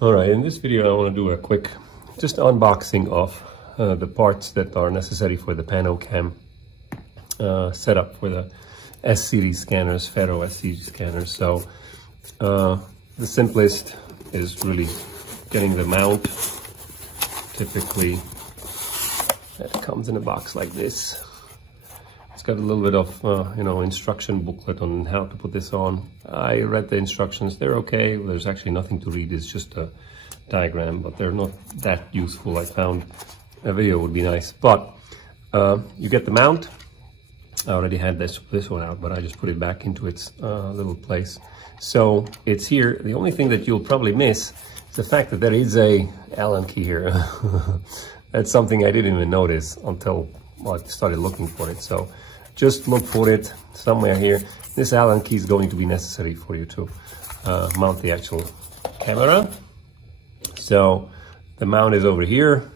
All right, in this video I want to do a quick just unboxing of the parts that are necessary for the PanoCam setup for the S-series scanners, FARO S-series scanners. So the simplest is really getting the mount. Typically it comes in a box like this. It's got a little bit of instruction booklet on how to put this on. I read the instructions, they're okay. There's actually nothing to read, it's just a diagram, but they're not that useful. I found a video would be nice. But you get the mount. I already had this one out, but I just put it back into its little place. So it's here. The only thing that you'll probably miss is the fact that there is a Allen key here. That's something I didn't even notice until I started looking for it. So just look for it somewhere here. This Allen key is going to be necessary for you to mount the actual camera. So the mount is over here.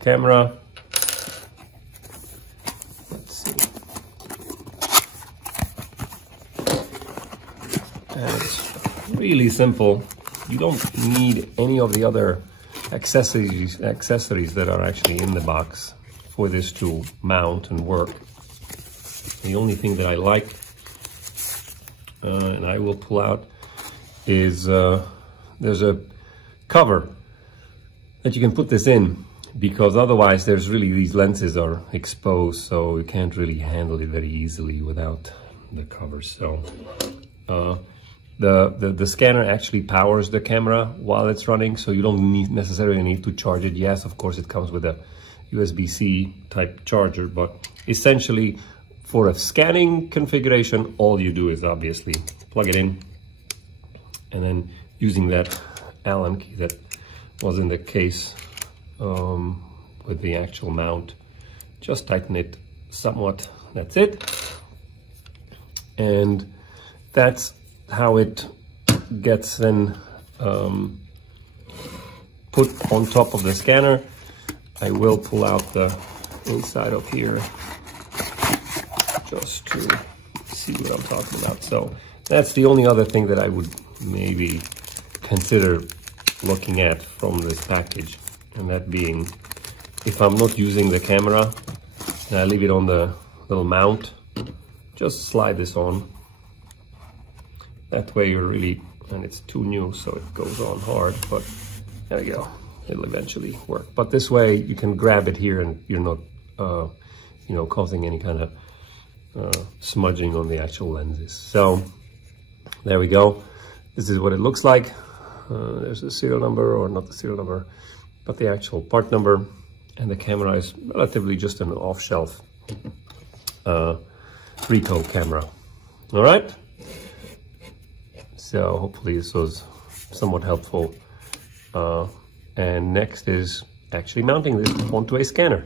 Camera. Let's see. And it's really simple. You don't need any of the other accessories that are actually in the box for this to mount and work. The only thing that I like, and I will pull out, is there's a cover that you can put this in, because otherwise there's really, these lenses are exposed, so you can't really handle it very easily without the cover. So the scanner actually powers the camera while it's running, so you don't necessarily need to charge it. Yes, of course it comes with a USB-C type charger, but essentially for a scanning configuration, all you do is obviously plug it in, and then using that Allen key that was in the case with the actual mount, just tighten it somewhat. That's it. And that's how it gets then put on top of the scanner. I will pull out the inside of here just to see what I'm talking about. So that's the only other thing that I would maybe consider looking at from this package, and that being, if I'm not using the camera and I leave it on the little mount, just slide this on. That way you're really, and it's too new so it goes on hard, but there you go, it'll eventually work. But this way you can grab it here and you're not causing any kind of smudging on the actual lenses. So there we go. This is what it looks like. There's the serial number, or not the serial number, but the actual part number. And the camera is relatively just an off-shelf Ricoh camera. All right. So hopefully this was somewhat helpful. And next is actually mounting this onto a scanner.